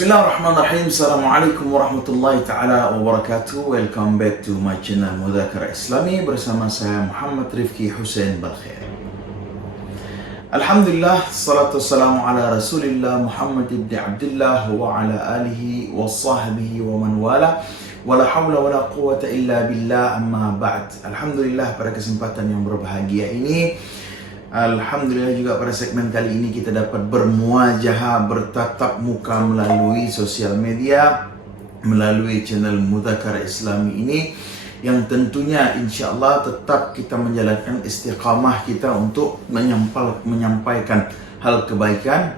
Bismillahirrahmanirrahim. Assalamualaikum warahmatullahi ta'ala wabarakatuh. Welcome back to my channel Mudzakarah Islami bersama saya Muhammad Rifki Hussein Balkhair. Alhamdulillah, salatu wassalamu ala Rasulillah Muhammad ibn Abdullah wa ala alihi wa sahbihi wa man wala. Wala hawla wala quwwata illa billah, amma ba'd. Alhamdulillah, pada kesempatan yang berbahagia ini, alhamdulillah juga pada segmen kali ini kita dapat bermuajahah, bertatap muka melalui sosial media, melalui channel Mudzakarah Islami ini, yang tentunya insya Allah tetap kita menjalankan istiqamah kita untuk menyampaikan hal kebaikan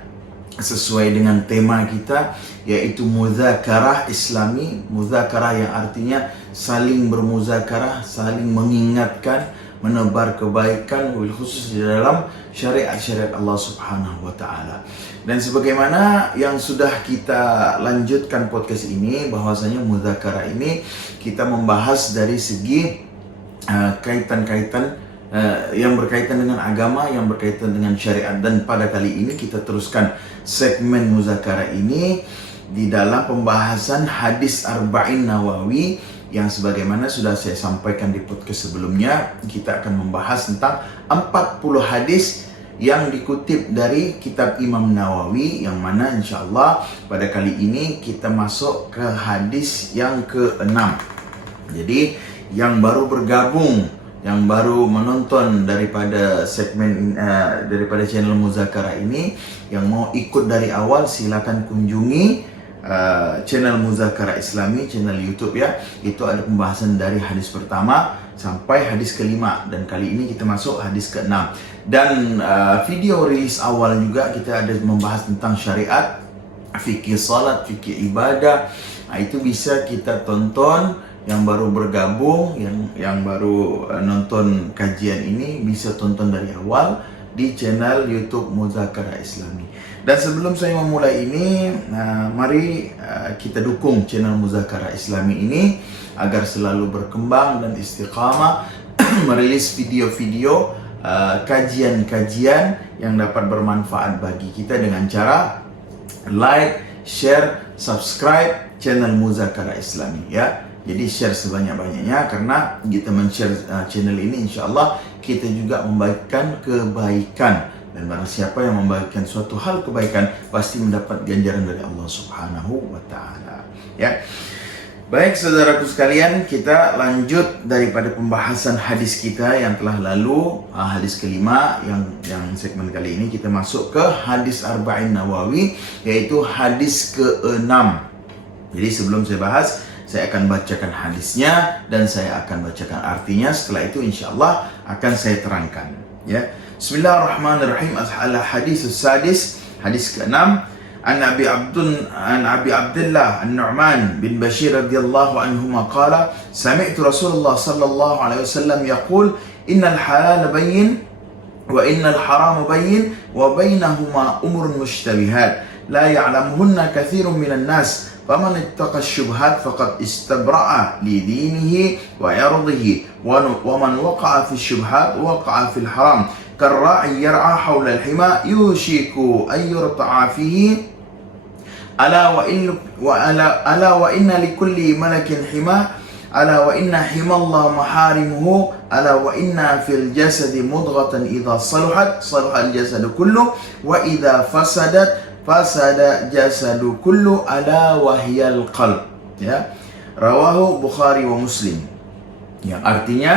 sesuai dengan tema kita, yaitu Mudzakarah Islami. Mudzakarah yang artinya saling bermuzakarah, saling mengingatkan, menebar kebaikan, wabil khusus di dalam syariat-syariat Allah Subhanahu wa Ta'ala. Dan sebagaimana yang sudah kita lanjutkan podcast ini, bahwasanya Mudzakarah ini kita membahas dari segi kaitan-kaitan yang berkaitan dengan agama, yang berkaitan dengan syariat. Dan pada kali ini kita teruskan segmen Mudzakarah ini di dalam pembahasan hadis Arba'in Nawawi, yang sebagaimana sudah saya sampaikan di podcast sebelumnya. Kita akan membahas tentang 40 hadis yang dikutip dari kitab Imam Nawawi, yang mana insya Allah pada kali ini kita masuk ke hadis yang ke-6. Jadi yang baru bergabung, yang baru menonton daripada segmen daripada channel Mudzakarah ini, yang mau ikut dari awal, silakan kunjungi channel Mudzakarah Islami, channel YouTube ya. Itu ada pembahasan dari hadis pertama sampai hadis kelima, dan kali ini kita masuk hadis ke-6. Dan video rilis awal juga kita ada membahas tentang syariat, fikih salat, fikih ibadah. Nah, itu bisa kita tonton. Yang baru bergabung, yang baru nonton kajian ini, bisa tonton dari awal di channel YouTube Mudzakarah Islami. Dan sebelum saya memulai ini, mari kita dukung channel Mudzakarah Islami ini agar selalu berkembang dan istiqamah merilis video-video kajian-kajian yang dapat bermanfaat bagi kita dengan cara like, share, subscribe channel Mudzakarah Islami ya. Jadi share sebanyak-banyaknya, karena kita men-share channel ini, insya Allah kita juga membagikan kebaikan. Dan barang siapa yang membagikan suatu hal kebaikan, pasti mendapat ganjaran dari Allah Subhanahu wa Ta'ala ya. Baik saudaraku sekalian, kita lanjut daripada pembahasan hadis kita yang telah lalu, hadis kelima. Yang segmen kali ini kita masuk ke hadis Arba'in Nawawi, yaitu hadis ke-6. Jadi sebelum saya bahas, saya akan bacakan hadisnya dan saya akan bacakan artinya. Setelah itu insya Allah akan saya terangkan ya. Bismillahirrahmanirrahim. Al-hadis sadis, hadis ke-6. An Abi Abdullah An-Nu'man bin Bashir radhiyallahu anhuma qala sami'tu Rasulullah sallallahu alaihi wasallam yaqul innal halal bayyin wa innal haram bayyin wa bainahuma umurun mushtabihat la ya'lamuhunna katsirun minan nas faman ittaqa asy-syubhat faqad istabra'a li dinihi wa 'irdihi wa man waqa'a fi asy-syubhat waqa'a fil haram karra'i yar'a hawla al-hima yushiku an yurta'a fihi ala wa inna likulli malakin hima ala wa inna himallahu maharimuhu ala wa inna fil jasadi mudghatan idza saluhat saluha al-jasadu kullu wa idza fasadat fasada jasadu kullu ala wahyal qalb ya. Rawahu Bukhari wa Muslim. Yang artinya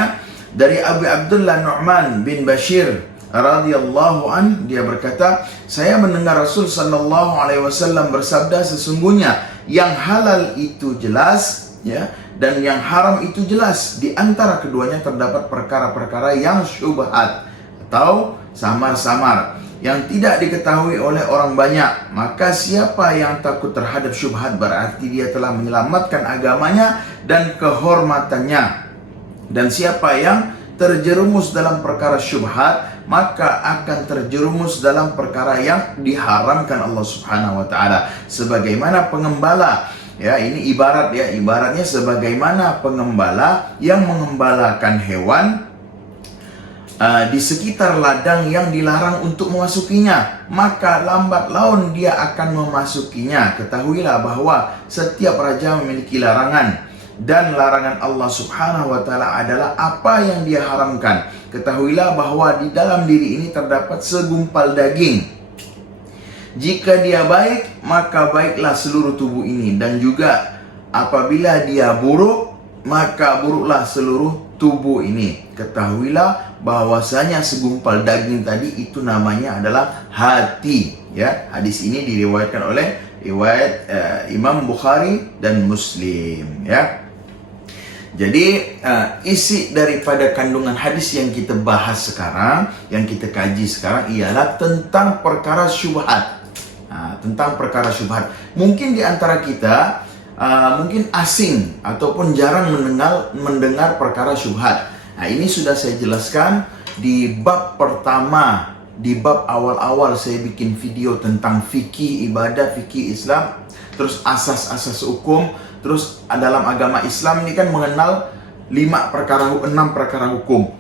dari Abu Abdullah Nu'man bin Bashir radhiyallahu an, dia berkata, saya mendengar Rasul sallallahu alaihi wasallam bersabda, sesungguhnya yang halal itu jelas ya, dan yang haram itu jelas. Di antara keduanya terdapat perkara-perkara yang syubhat atau samar-samar, yang tidak diketahui oleh orang banyak. Maka siapa yang takut terhadap syubhat, berarti dia telah menyelamatkan agamanya dan kehormatannya. Dan siapa yang terjerumus dalam perkara syubhat, maka akan terjerumus dalam perkara yang diharamkan Allah Subhanahu wa Ta'ala. Sebagaimana pengembala ya, ini ibarat ya, ibaratnya sebagaimana pengembala yang mengembalakan hewan di sekitar ladang yang dilarang untuk memasukinya, maka lambat laun dia akan memasukinya. Ketahuilah bahwa setiap raja memiliki larangan, dan larangan Allah Subhanahu wa Ta'ala adalah apa yang dia haramkan. Ketahuilah bahwa di dalam diri ini terdapat segumpal daging. Jika dia baik, maka baiklah seluruh tubuh ini, dan juga apabila dia buruk, maka buruklah seluruh tubuh ini. Ketahuilah bahwasanya segumpal daging tadi itu namanya adalah hati. Ya, hadis ini diriwayatkan oleh Imam Bukhari dan Muslim. Ya. Jadi isi daripada kandungan hadis yang kita bahas sekarang, yang kita kaji sekarang ialah tentang perkara syubhat. Tentang perkara syubhat. Mungkin di antara kita mungkin asing ataupun jarang mendengar perkara syubhat. Nah, ini sudah saya jelaskan di bab pertama, di bab awal-awal saya bikin video tentang fikih ibadah, fikih Islam, terus asas-asas hukum. Terus dalam agama Islam ini kan mengenal 6 perkara hukum.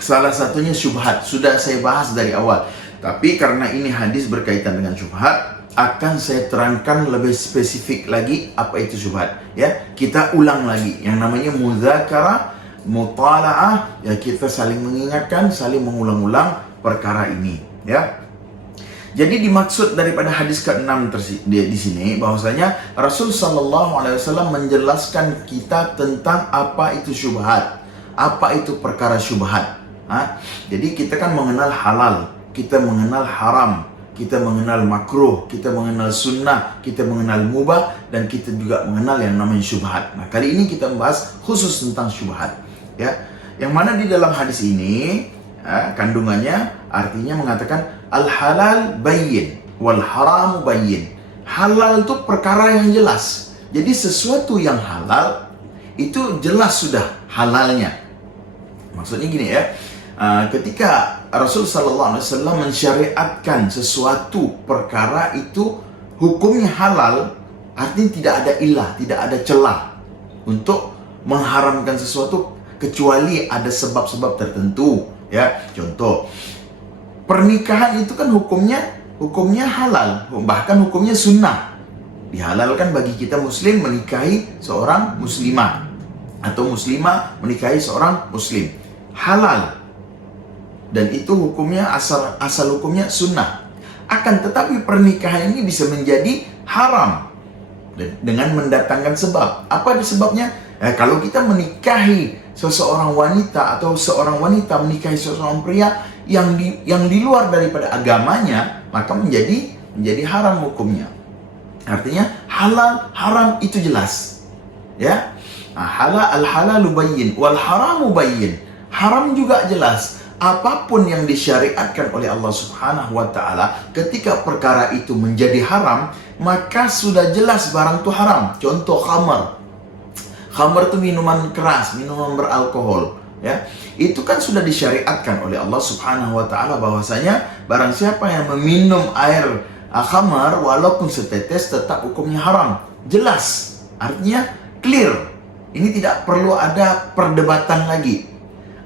Salah satunya syubhat. Sudah saya bahas dari awal. Tapi karena ini hadis berkaitan dengan syubhat, akan saya terangkan lebih spesifik lagi apa itu syubhat. Ya, kita ulang lagi yang namanya mudzakarah, mutala'ah. Ya, kita saling mengingatkan, saling mengulang-ulang perkara ini. Ya. Jadi dimaksud daripada hadis ke-6 di sini bahwasanya Rasul sallallahu alaihi wasallam menjelaskan kita tentang apa itu syubhat, apa itu perkara syubhat. Jadi kita kan mengenal halal, kita mengenal haram, kita mengenal makruh, kita mengenal sunnah, kita mengenal mubah, dan kita juga mengenal yang namanya syubhat. Nah, kali ini kita membahas khusus tentang syubhat. Ya, yang mana di dalam hadis ini kandungannya artinya mengatakan al-halal bayyin wal haram bayyin. Halal itu perkara yang jelas. Jadi sesuatu yang halal itu jelas sudah halalnya. Maksudnya gini ya, ketika Rasul sallallahu alaihi wasallam mensyariatkan sesuatu perkara itu hukumnya halal, artinya tidak ada ilah, tidak ada celah untuk mengharamkan sesuatu kecuali ada sebab-sebab tertentu. Ya, contoh pernikahan itu kan hukumnya halal, bahkan hukumnya sunnah. Dihalalkan bagi kita muslim menikahi seorang muslimah atau muslimah menikahi seorang muslim. Halal. Dan itu hukumnya asal hukumnya sunnah. Akan tetapi pernikahan ini bisa menjadi haram dengan mendatangkan sebab. Apa sebabnya? Kalau kita menikahi seseorang wanita atau seorang wanita menikahi seseorang pria yang di luar daripada agamanya, maka menjadi haram hukumnya. Artinya halal haram itu jelas. Ya. Al-halalu bayyin wal haramu bayyin. Haram juga jelas. Apapun yang disyariatkan oleh Allah Subhanahu wa Ta'ala, ketika perkara itu menjadi haram, maka sudah jelas barang itu haram. Contoh khamar. Khamar itu minuman keras, minuman beralkohol, ya. Itu kan sudah disyariatkan oleh Allah Subhanahu wa Ta'ala bahwasanya barang siapa yang meminum air khamar walaupun setetes tetap hukumnya haram. Jelas. Artinya clear. Ini tidak perlu ada perdebatan lagi.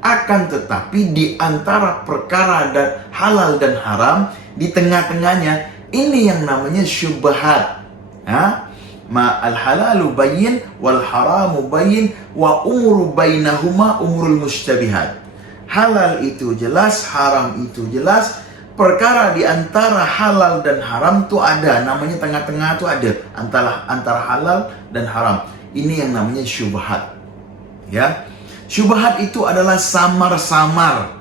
Akan tetapi di antara perkara dan halal dan haram, di tengah-tengahnya ini yang namanya syubhat. Ma al-halalu bayyin wal haramu bayyin wa umuru bainahuma umurul mushtabihat. Halal itu jelas, haram itu jelas. Perkara di antara halal dan haram itu ada, namanya tengah-tengah itu ada antara halal dan haram. Ini yang namanya syubhat. Ya. Syubhat itu adalah samar-samar.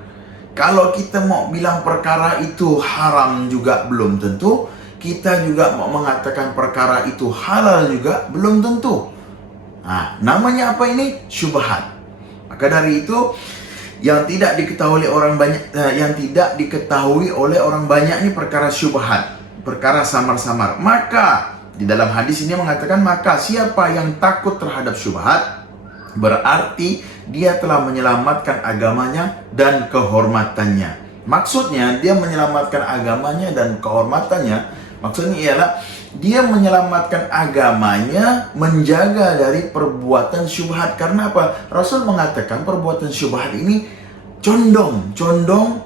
Kalau kita mau bilang perkara itu haram juga belum tentu. Kita juga mau mengatakan perkara itu halal juga belum tentu. Namanya apa ini? Syubhat. Maka dari itu yang tidak diketahui oleh orang banyak ini perkara syubhat, perkara samar-samar. Maka di dalam hadis ini mengatakan, maka siapa yang takut terhadap syubhat, berarti dia telah menyelamatkan agamanya dan kehormatannya. Maksudnya dia menyelamatkan agamanya dan kehormatannya. Maksudnya ialah dia menyelamatkan agamanya, menjaga dari perbuatan syubhat. Karena apa? Rasul mengatakan perbuatan syubhat ini condong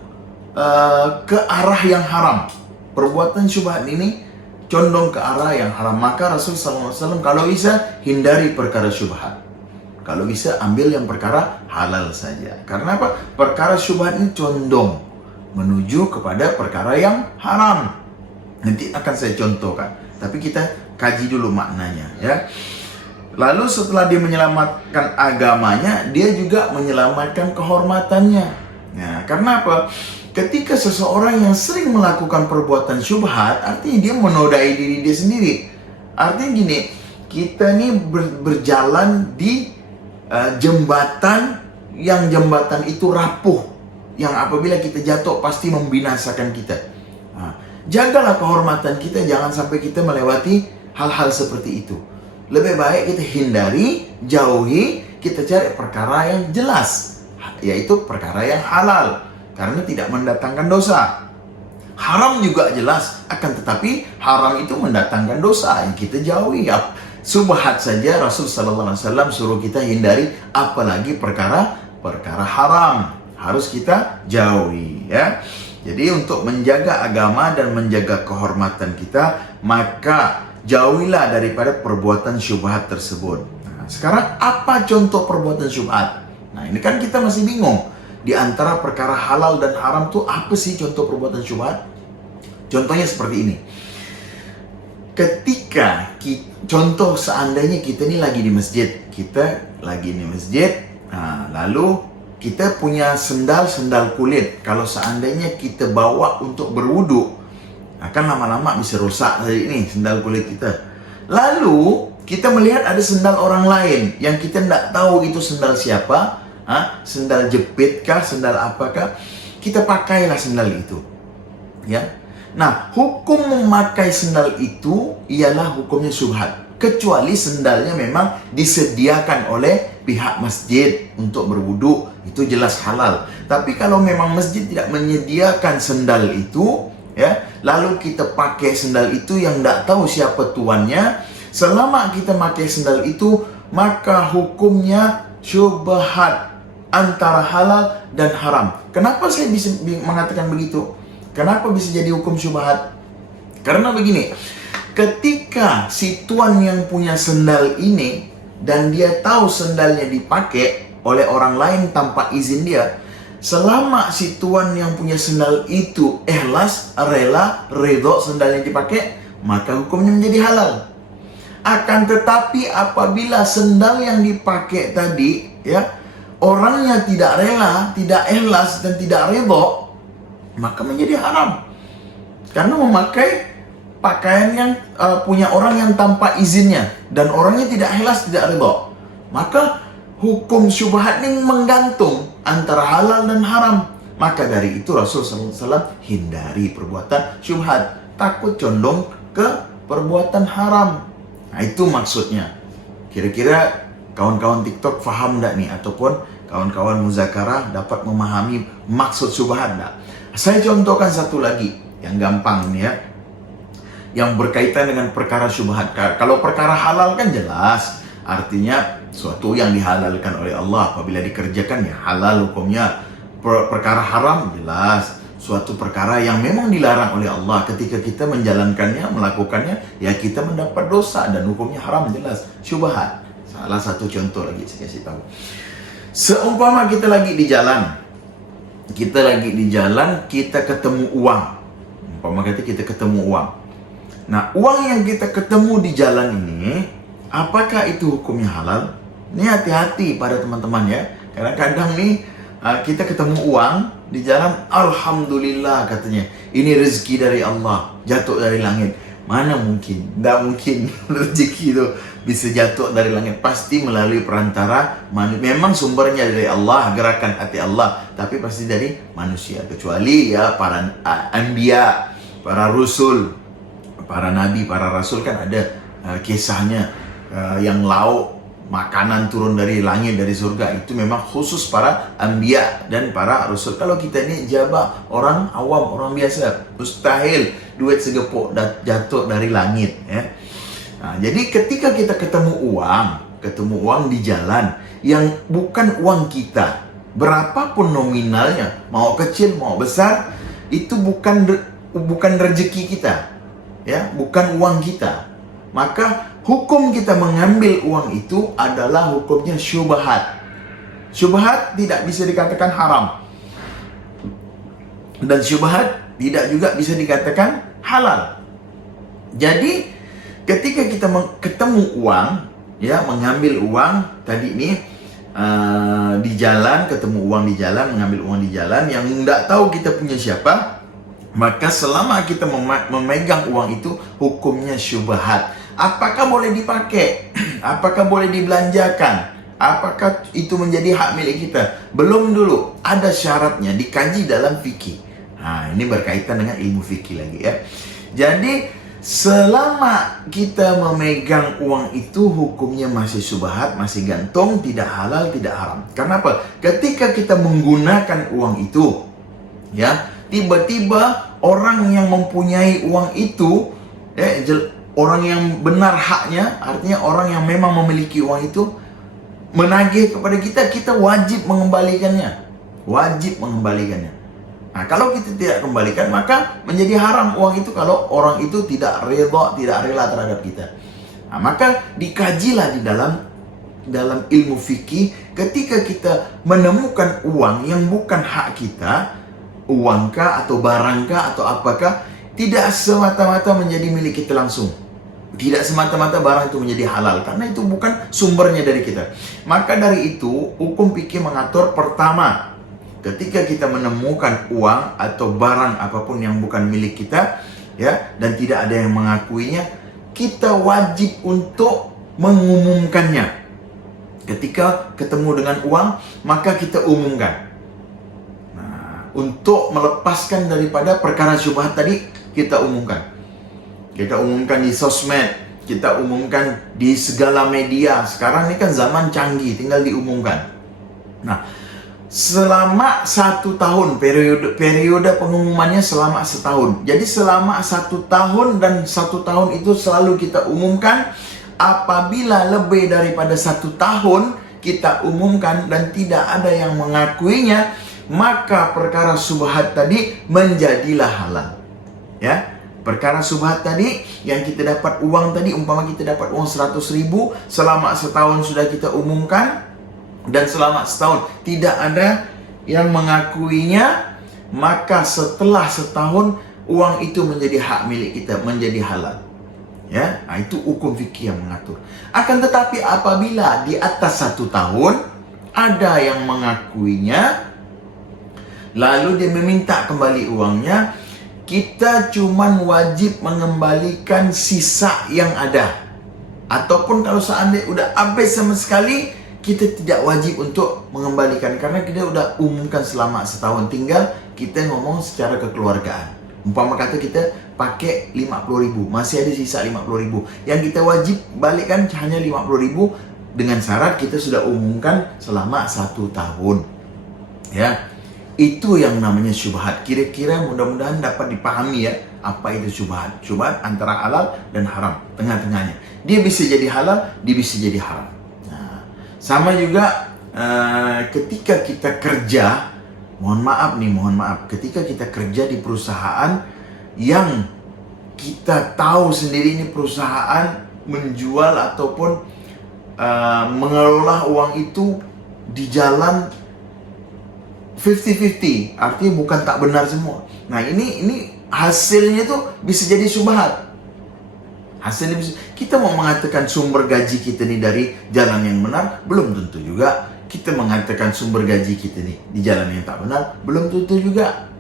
ke arah yang haram. Perbuatan syubhat ini condong ke arah yang haram. Maka Rasulullah SAW kalau bisa hindari perkara syubhat. Kalau bisa ambil yang perkara halal saja. Karena apa? Perkara syubhat ini condong menuju kepada perkara yang haram. Nanti akan saya contohkan. Tapi kita kaji dulu maknanya, ya. Lalu setelah dia menyelamatkan agamanya, dia juga menyelamatkan kehormatannya. Nah, karena apa? Ketika seseorang yang sering melakukan perbuatan syubhat, artinya dia menodai diri dia sendiri. Artinya gini, kita ini berjalan di jembatan itu rapuh, yang apabila kita jatuh pasti membinasakan kita. Nah, jagalah kehormatan kita, jangan sampai kita melewati hal-hal seperti itu. Lebih baik kita hindari, jauhi, kita cari perkara yang jelas, yaitu perkara yang halal, karena tidak mendatangkan dosa. Haram juga jelas, akan tetapi haram itu mendatangkan dosa, yang kita jauhi. Subhat saja Rasul sallallahu alaihi wasallam suruh kita hindari, apalagi perkara haram harus kita jauhi, ya. Jadi untuk menjaga agama dan menjaga kehormatan kita, maka jauhilah daripada perbuatan syubhat tersebut. Nah, sekarang apa contoh perbuatan syubhat? Nah, ini kan kita masih bingung. Di antara perkara halal dan haram tuh apa sih contoh perbuatan syubhat? Contohnya seperti ini. Ketika contoh seandainya kita ini lagi di masjid, lalu kita punya sendal kulit. Kalau seandainya kita bawa untuk berwudu, akan lama-lama bisa rusak dari ini sendal kulit kita. Lalu kita melihat ada sendal orang lain yang kita tidak tahu itu sendal siapa, sendal jepit kah, sendal apakah, kita pakailah sendal itu, ya. Nah, hukum memakai sendal itu ialah hukumnya syubhat, kecuali sendalnya memang disediakan oleh pihak masjid untuk berwudu, itu jelas halal. Tapi kalau memang masjid tidak menyediakan sendal itu, ya, lalu kita pakai sendal itu yang tidak tahu siapa tuannya, selama kita pakai sendal itu, maka hukumnya syubhat antara halal dan haram. Kenapa saya bisa mengatakan begitu? Kenapa bisa jadi hukum syubhat? Karena begini, ketika si tuan yang punya sendal ini dan dia tahu sendalnya dipakai oleh orang lain tanpa izin dia, selama si tuan yang punya sendal itu ikhlas, rela, ridho sendalnya dipakai, maka hukumnya menjadi halal. Akan tetapi apabila sendal yang dipakai tadi, ya, orangnya tidak rela, tidak ikhlas dan tidak ridho, maka menjadi haram. Karena memakai pakaian yang punya orang yang tanpa izinnya dan orangnya tidak ikhlas, tidak ridho, maka hukum syubhat ini menggantung antara halal dan haram. Maka dari itu Rasulullah SAW hindari perbuatan syubhat, takut condong ke perbuatan haram. Nah, itu maksudnya. Kira-kira kawan-kawan TikTok faham enggak nih? Ataupun kawan-kawan muzakarah dapat memahami maksud syubhat enggak? Saya contohkan satu lagi yang gampang nih, ya, yang berkaitan dengan perkara syubhat. Kalau perkara halal kan jelas, artinya suatu yang dihalalkan oleh Allah apabila dikerjakan ya halal hukumnya. Perkara haram jelas, suatu perkara yang memang dilarang oleh Allah, ketika kita menjalankannya, melakukannya, ya kita mendapat dosa dan hukumnya haram jelas. Syubhat. Salah satu contoh lagi saya kasih tahu. Seumpama kita lagi di jalan, kita ketemu uang. Umpama kita ketemu uang. Nah, uang yang kita ketemu di jalan ini, apakah itu hukumnya halal? Ini hati-hati pada teman-teman, ya. Kadang-kadang nih kita ketemu uang di jalan, alhamdulillah katanya, ini rezeki dari Allah, jatuh dari langit. Mana mungkin? Tidak mungkin rezeki itu bisa jatuh dari langit. Pasti melalui perantara manusia. Memang sumbernya dari Allah, gerakan hati Allah, tapi pasti dari manusia. Kecuali ya para anbiya, para rasul, para nabi, para rasul kan ada kisahnya yang lauk makanan turun dari langit, dari surga. Itu memang khusus para anbiya dan para rasul. Kalau kita ini jabah, orang awam, orang biasa, mustahil duit segepok jatuh dari langit, ya. Nah, jadi ketika kita ketemu uang di jalan yang bukan uang kita, Berapapun nominalnya, mau kecil mau besar, itu bukan rezeki kita, ya, bukan uang kita. Maka hukum kita mengambil uang itu adalah hukumnya syubhat. Syubhat tidak bisa dikatakan haram, dan syubhat tidak juga bisa dikatakan halal. Jadi ketika kita ketemu uang, ya, mengambil uang tadi ini di jalan, ketemu uang di jalan, mengambil uang di jalan yang tidak tahu kita punya siapa, maka selama kita memegang uang itu hukumnya syubhat. Apakah boleh dipakai? Apakah boleh dibelanjakan? Apakah itu menjadi hak milik kita? Belum dulu, ada syaratnya, dikaji dalam fikih. Nah, ini berkaitan dengan ilmu fikih lagi, ya. Jadi selama kita memegang uang itu hukumnya masih syubhat, masih gantung, tidak halal, tidak haram. Kenapa? Ketika kita menggunakan uang itu, ya, tiba-tiba orang yang mempunyai uang itu, ya, orang yang benar haknya, artinya orang yang memang memiliki uang itu menagih kepada kita, kita wajib mengembalikannya. Wajib mengembalikannya. Nah, kalau kita tidak kembalikan, maka menjadi haram uang itu kalau orang itu tidak rela terhadap kita. Nah, maka dikajilah di dalam ilmu fikih, ketika kita menemukan uang yang bukan hak kita, uangkah atau barangkah atau apakah, tidak semata-mata menjadi milik kita langsung. Tidak semata-mata barang itu menjadi halal, karena itu bukan sumbernya dari kita. Maka dari itu, hukum fikih mengatur pertama, ketika kita menemukan uang atau barang apapun yang bukan milik kita, ya, dan tidak ada yang mengakuinya, kita wajib untuk mengumumkannya. Ketika ketemu dengan uang, maka kita umumkan. Nah, untuk melepaskan daripada perkara syubhat tadi, kita umumkan. Kita umumkan di sosmed, kita umumkan di segala media. Sekarang ini kan zaman canggih, tinggal diumumkan. Nah, selama 1 tahun, periode pengumumannya selama setahun. Jadi selama 1 tahun, dan 1 tahun itu selalu kita umumkan. Apabila lebih daripada 1 tahun kita umumkan dan tidak ada yang mengakuinya, maka perkara syubhat tadi menjadilah halal. Ya, perkara syubhat tadi yang kita dapat uang tadi, umpama kita dapat uang 100.000, selama setahun sudah kita umumkan, dan selama setahun tidak ada yang mengakuinya, maka setelah setahun uang itu menjadi hak milik kita, menjadi halal. Ya, nah, itu hukum fikih yang mengatur. Akan tetapi apabila di atas 1 tahun ada yang mengakuinya, lalu dia meminta kembali uangnya, kita cuman wajib mengembalikan sisa yang ada. Ataupun kalau seandainya udah habis sama sekali, kita tidak wajib untuk mengembalikan, karena kita udah umumkan selama setahun. Tinggal kita ngomong secara kekeluargaan. Umpama kata kita pakai 50.000, masih ada sisa 50.000, yang kita wajib balikkan hanya 50.000, dengan syarat kita sudah umumkan selama 1 tahun. Ya, itu yang namanya syubhat. Kira-kira mudah-mudahan dapat dipahami, ya, apa itu syubhat. Syubhat antara halal dan haram, tengah-tengahnya. Dia bisa jadi halal, dia bisa jadi haram. Sama juga ketika kita kerja, mohon maaf, ketika kita kerja di perusahaan yang kita tahu sendiri ini perusahaan menjual ataupun mengelola uang itu di jalan 50-50, artinya bukan tak benar semua. Nah, ini hasilnya tuh bisa jadi syubhat. Hasilnya bisa, kita mau mengatakan sumber gaji kita nih dari jalan yang benar, belum tentu juga. Kita mengatakan sumber gaji kita nih di jalan yang tak benar, belum tentu juga.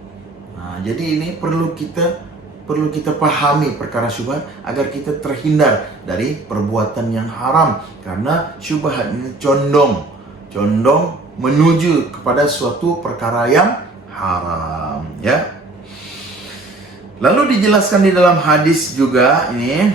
Nah, jadi ini perlu kita pahami perkara syubhat agar kita terhindar dari perbuatan yang haram, karena syubhat ini condong menuju kepada suatu perkara yang haram, ya. Lalu dijelaskan di dalam hadis juga ini,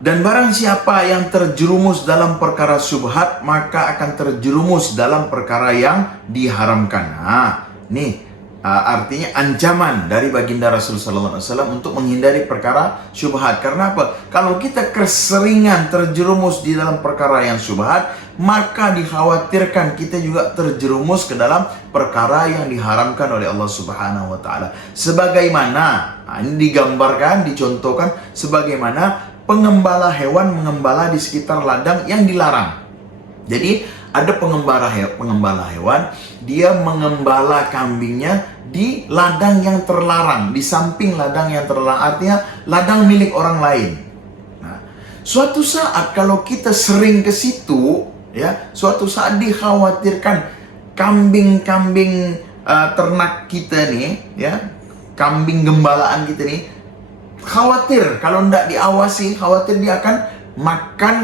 dan barang siapa yang terjerumus dalam perkara syubhat, maka akan terjerumus dalam perkara yang diharamkan. Nah, nih artinya ancaman dari baginda Rasulullah SAW untuk menghindari perkara syubhat. Karena apa? Kalau kita keseringan terjerumus di dalam perkara yang syubhat, maka dikhawatirkan kita juga terjerumus ke dalam perkara yang diharamkan oleh Allah Subhanahu wa taala. Sebagaimana ini digambarkan, dicontohkan sebagaimana pengembala hewan mengembala di sekitar ladang yang dilarang. Jadi ada pengembala hewan, dia mengembala kambingnya di ladang yang terlarang, di samping ladang yang terlarang, artinya ladang milik orang lain. Nah, suatu saat kalau kita sering ke situ, ya, suatu saat dikhawatirkan kambing-kambing ternak kita nih, ya, kambing gembalaan kita nih, khawatir kalau tidak diawasi, khawatir dia akan makan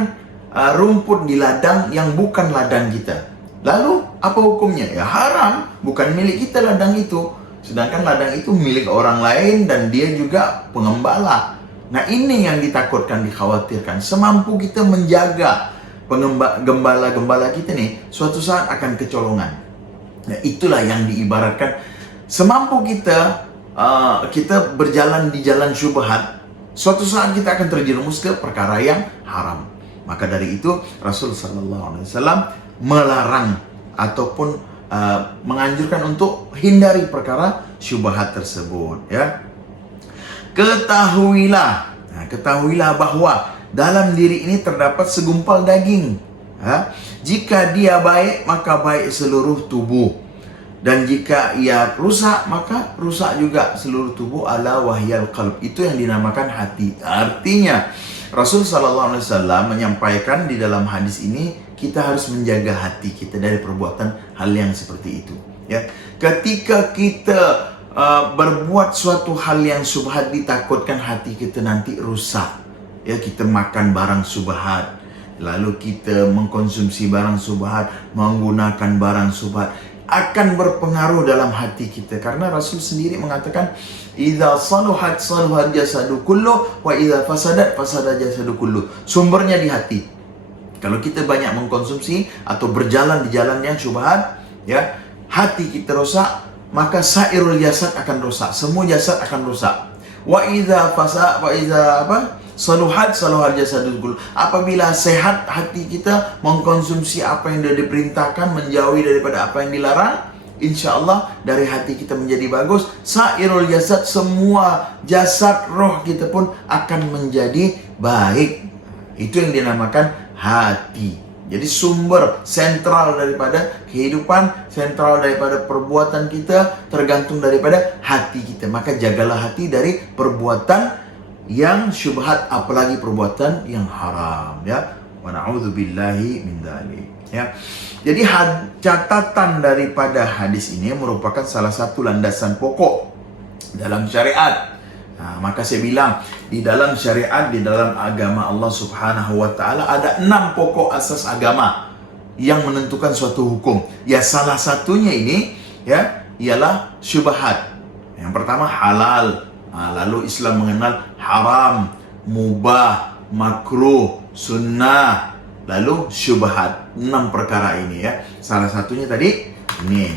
rumput di ladang yang bukan ladang kita. Lalu apa hukumnya? Ya haram, bukan milik kita ladang itu. Sedangkan ladang itu milik orang lain dan dia juga pengembala. Nah ini yang ditakutkan, dikhawatirkan. Semampu kita menjaga gembala-gembala kita nih, suatu saat akan kecolongan. Nah itulah yang diibaratkan, semampu kita kita berjalan di jalan syubhat, suatu saat kita akan terjerumus ke perkara yang haram. Maka dari itu Rasul sallallahu alaihi wasallam melarang ataupun menganjurkan untuk hindari perkara syubhat tersebut, ya. Ketahuilah bahwa dalam diri ini terdapat segumpal daging. Jika dia baik, maka baik seluruh tubuh. Dan jika ia rusak, maka rusak juga seluruh tubuh. Ala wahyal qalb. Itu yang dinamakan hati. Artinya, Rasul sallallahu alaihi wasallam menyampaikan di dalam hadis ini, kita harus menjaga hati kita dari perbuatan hal yang seperti itu. Ya, ketika kita berbuat suatu hal yang syubhat, ditakutkan hati kita nanti rusak. Ya, kita makan barang syubhat, lalu kita mengkonsumsi barang syubhat, menggunakan barang syubhat, akan berpengaruh dalam hati kita. Karena Rasul sendiri mengatakan, idza saluhat saluhal jasadu kullu wa idza fasadat fasada jasadu kullu. Sumbernya di hati. Kalau kita banyak mengkonsumsi atau berjalan di jalan yang syubhat, ya, hati kita rusak, maka sairul jasad akan rusak. Semua jasad akan rusak. Wa idza saluhat saluhal jasadul kullu. Apabila sehat hati kita, mengkonsumsi apa yang sudah diperintahkan, menjauhi daripada apa yang dilarang, insya Allah dari hati kita menjadi bagus. Sairul jasad, semua jasad roh kita pun akan menjadi baik. Itu yang dinamakan hati. Jadi sumber sentral daripada kehidupan, sentral daripada perbuatan kita, tergantung daripada hati kita. Maka jagalah hati dari perbuatan yang syubhat, apalagi perbuatan yang haram, ya. Wa na'udzubillahi min dzalik, ya. Jadi catatan daripada hadis ini merupakan salah satu landasan pokok dalam syariat. Nah, maka saya bilang, di dalam syariat, di dalam agama Allah Subhanahu wa taala ada 6 pokok asas agama yang menentukan suatu hukum. Ya, salah satunya ini, ya, ialah syubhat. Yang pertama halal. Lalu Islam mengenal haram, mubah, makruh, sunnah, lalu syubhat. 6 perkara ini, ya. Salah satunya tadi ini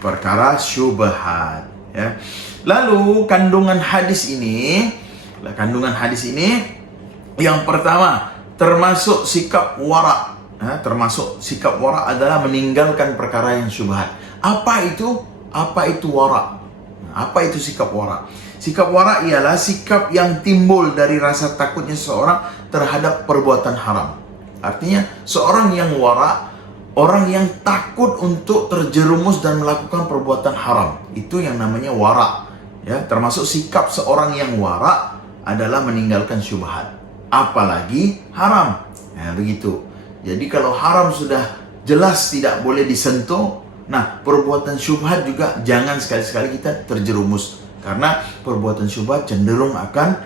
perkara syubhat, ya. Lalu kandungan hadis ini yang pertama termasuk sikap wara. Termasuk sikap wara adalah meninggalkan perkara yang syubhat. Apa itu wara? Apa itu sikap wara? Sikap wara ialah sikap yang timbul dari rasa takutnya seseorang terhadap perbuatan haram. Artinya seorang yang wara, orang yang takut untuk terjerumus dan melakukan perbuatan haram. Itu yang namanya wara. Ya, termasuk sikap seorang yang wara adalah meninggalkan syubhat, apalagi haram. Ya, begitu. Jadi kalau haram sudah jelas tidak boleh disentuh, nah perbuatan syubhat juga jangan sekali-sekali kita terjerumus. Karena perbuatan syubhat cenderung akan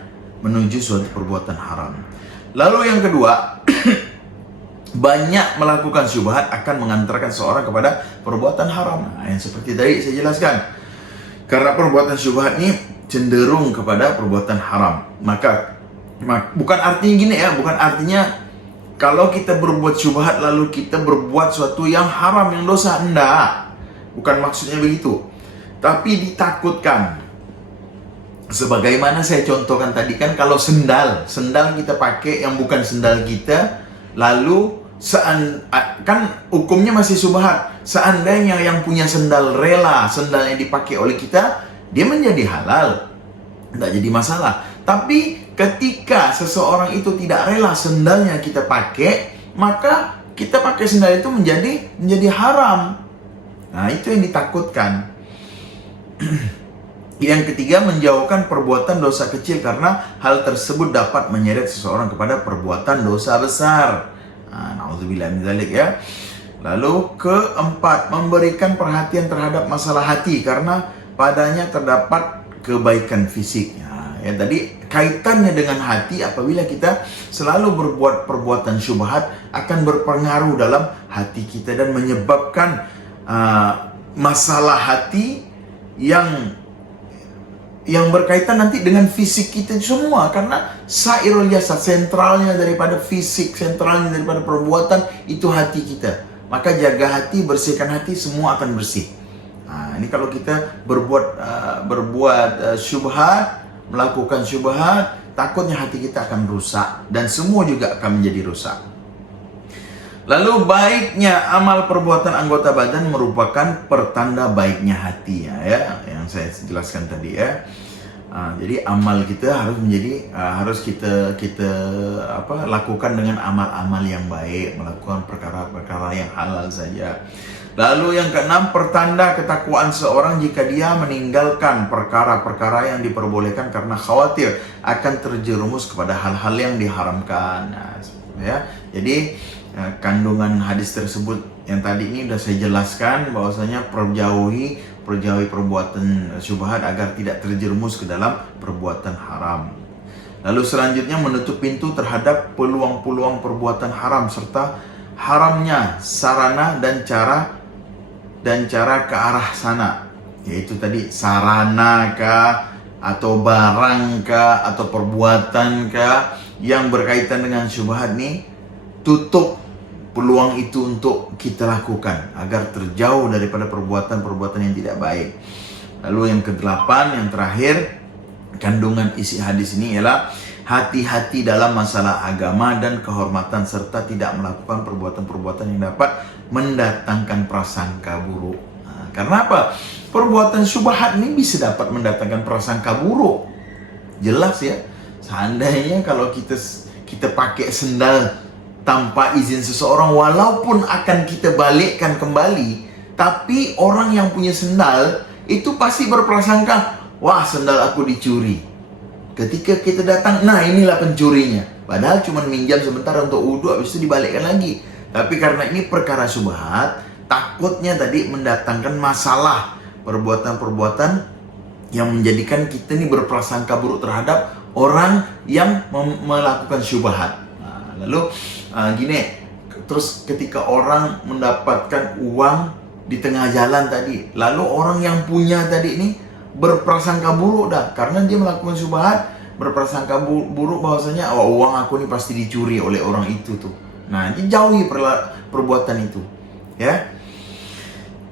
menuju suatu perbuatan haram. Lalu yang kedua, banyak melakukan syubhat akan mengantarkan seorang kepada perbuatan haram. Nah, yang seperti tadi saya jelaskan. Karena perbuatan syubhat ini cenderung kepada perbuatan haram. Maka bukan artinya gini, ya, bukan artinya kalau kita berbuat syubhat lalu kita berbuat sesuatu yang haram, yang dosa. Enggak. Bukan maksudnya begitu. Tapi ditakutkan. Sebagaimana saya contohkan tadi kan, kalau sendal kita pakai yang bukan sendal kita, lalu kan hukumnya masih syubhat. Seandainya yang punya sendal rela sendalnya dipakai oleh kita, dia menjadi halal, tidak jadi masalah. Tapi ketika seseorang itu tidak rela sendalnya kita pakai, maka kita pakai sendal itu menjadi haram. Nah, itu yang ditakutkan. Yang ketiga, menjauhkan perbuatan dosa kecil karena hal tersebut dapat menyeret seseorang kepada perbuatan dosa besar. Na'udzubillah min dzalik ya. Lalu keempat, memberikan perhatian terhadap masalah hati karena padanya terdapat kebaikan fisik. Ya, tadi kaitannya dengan hati, apabila kita selalu berbuat perbuatan syubhat akan berpengaruh dalam hati kita dan menyebabkan masalah hati yang berkaitan nanti dengan fisik kita semua, karena sairul jasad, sentralnya daripada fisik, sentralnya daripada perbuatan itu hati kita. Maka jaga hati, bersihkan hati, semua akan bersih. Ini kalau kita berbuat syubhat, melakukan syubhat, takutnya hati kita akan rusak dan semua juga akan menjadi rusak. Lalu baiknya amal perbuatan anggota badan merupakan pertanda baiknya hati, ya yang saya jelaskan tadi ya. Jadi amal kita harus kita lakukan dengan amal-amal yang baik, melakukan perkara-perkara yang halal saja. Lalu yang keenam, pertanda ketakwaan seorang jika dia meninggalkan perkara-perkara yang diperbolehkan karena khawatir akan terjerumus kepada hal-hal yang diharamkan. Jadi kandungan hadis tersebut yang tadi ini sudah saya jelaskan, bahwasanya perjauhi perbuatan syubhat agar tidak terjerumus ke dalam perbuatan haram. Lalu selanjutnya, menutup pintu terhadap peluang-peluang perbuatan haram serta haramnya sarana dan cara ke arah sana, yaitu tadi sarana kah atau barang kah atau perbuatan kah yang berkaitan dengan syubhat nih, tutup peluang itu untuk kita lakukan agar terjauh daripada perbuatan-perbuatan yang tidak baik. Lalu yang kedelapan, yang terakhir, kandungan isi hadis ini ialah hati-hati dalam masalah agama dan kehormatan serta tidak melakukan perbuatan-perbuatan yang dapat mendatangkan prasangka buruk. Karena apa? Perbuatan syubhat ini bisa dapat mendatangkan prasangka buruk. Jelas ya. Seandainya kalau kita pakai sendal tanpa izin seseorang, walaupun akan kita balikkan kembali, tapi orang yang punya sendal itu pasti berprasangka, wah sendal aku dicuri. Ketika kita datang, nah inilah pencurinya. Padahal cuma minjam sebentar untuk wudhu, habis itu dibalikkan lagi. Tapi karena ini perkara syubhat, takutnya tadi mendatangkan masalah, perbuatan-perbuatan yang menjadikan kita ini berprasangka buruk terhadap orang yang melakukan syubhat. Lalu terus ketika orang mendapatkan uang di tengah jalan tadi, lalu orang yang punya tadi ini berprasangka buruk karena dia melakukan syubhat, berprasangka buruk bahwasanya uang aku ini pasti dicuri oleh orang itu tuh. Nah, jauhi perbuatan itu, ya.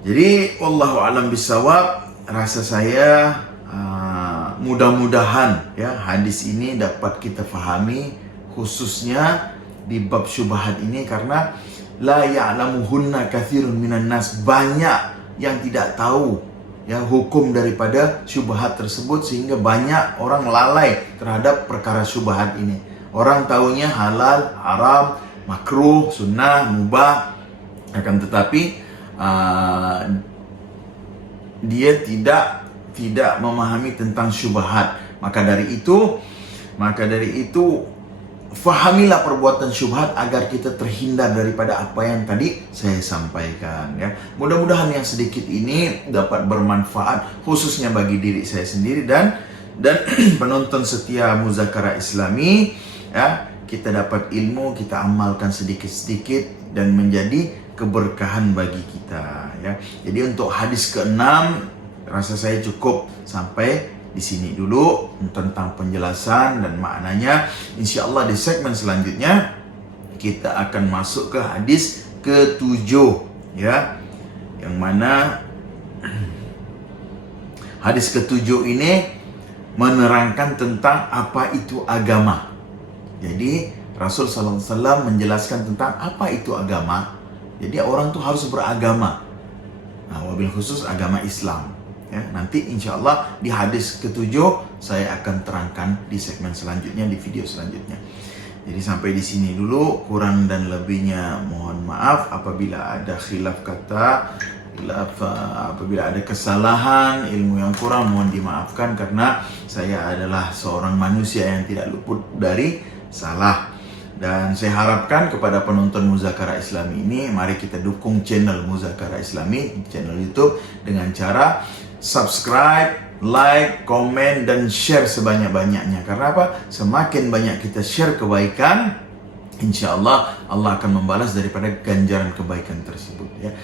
Jadi wallahu alam bisawab, rasa saya mudah-mudahan ya hadis ini dapat kita fahami, khususnya di bab syubhat ini, karena la ya'lamuhunna katsirun minan nas, banyak yang tidak tahu ya hukum daripada syubhat tersebut, sehingga banyak orang lalai terhadap perkara syubhat ini. Orang taunya halal, haram, makruh, sunnah, mubah, akan tetapi dia tidak memahami tentang syubhat. Maka dari itu fahamilah perbuatan syubhat agar kita terhindar daripada apa yang tadi saya sampaikan ya. Mudah-mudahan yang sedikit ini dapat bermanfaat, khususnya bagi diri saya sendiri dan penonton setia Muzakarah Islami ya. Kita dapat ilmu, kita amalkan sedikit-sedikit dan menjadi keberkahan bagi kita ya. Jadi untuk hadis ke-6 rasa saya cukup sampai di sini dulu tentang penjelasan dan maknanya. Insya Allah di segmen selanjutnya kita akan masuk ke hadis ke-7 ya, yang mana hadis ke-7 ini menerangkan tentang apa itu agama. Jadi Rasul SAW menjelaskan tentang apa itu agama. Jadi orang tuh harus beragama. Nah, wabil khusus agama Islam. Ya, nanti insya Allah di hadis ke-7 saya akan terangkan di segmen selanjutnya, di video selanjutnya. Jadi sampai di sini dulu, kurang dan lebihnya mohon maaf apabila ada khilaf kata, apabila ada kesalahan, ilmu yang kurang mohon dimaafkan karena saya adalah seorang manusia yang tidak luput dari salah. Dan saya harapkan kepada penonton Muzakara Islami ini, mari kita dukung channel Muzakara Islami, channel YouTube dengan cara subscribe, like, komen, dan share sebanyak-banyaknya. Karena apa? Semakin banyak kita share kebaikan, insya Allah Allah akan membalas daripada ganjaran kebaikan tersebut. Ya.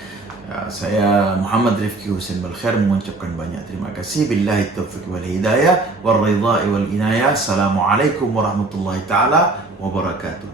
Saya Muhammad Rifki Husain Balkhair mengucapkan banyak terima kasih. Billahi taufiq wal hidayah wal ridha wal inayah. Assalamualaikum warahmatullahi taala wabarakatuh.